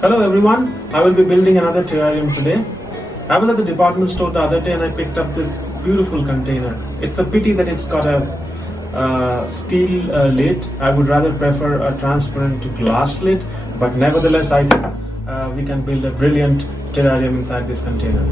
Hello everyone, I will be building another terrarium today. I was at the department store the other day and I picked up this beautiful container. It's a pity that it's got a steel lid. I would rather prefer a transparent to glass lid, but nevertheless I think we can build a brilliant terrarium inside this container.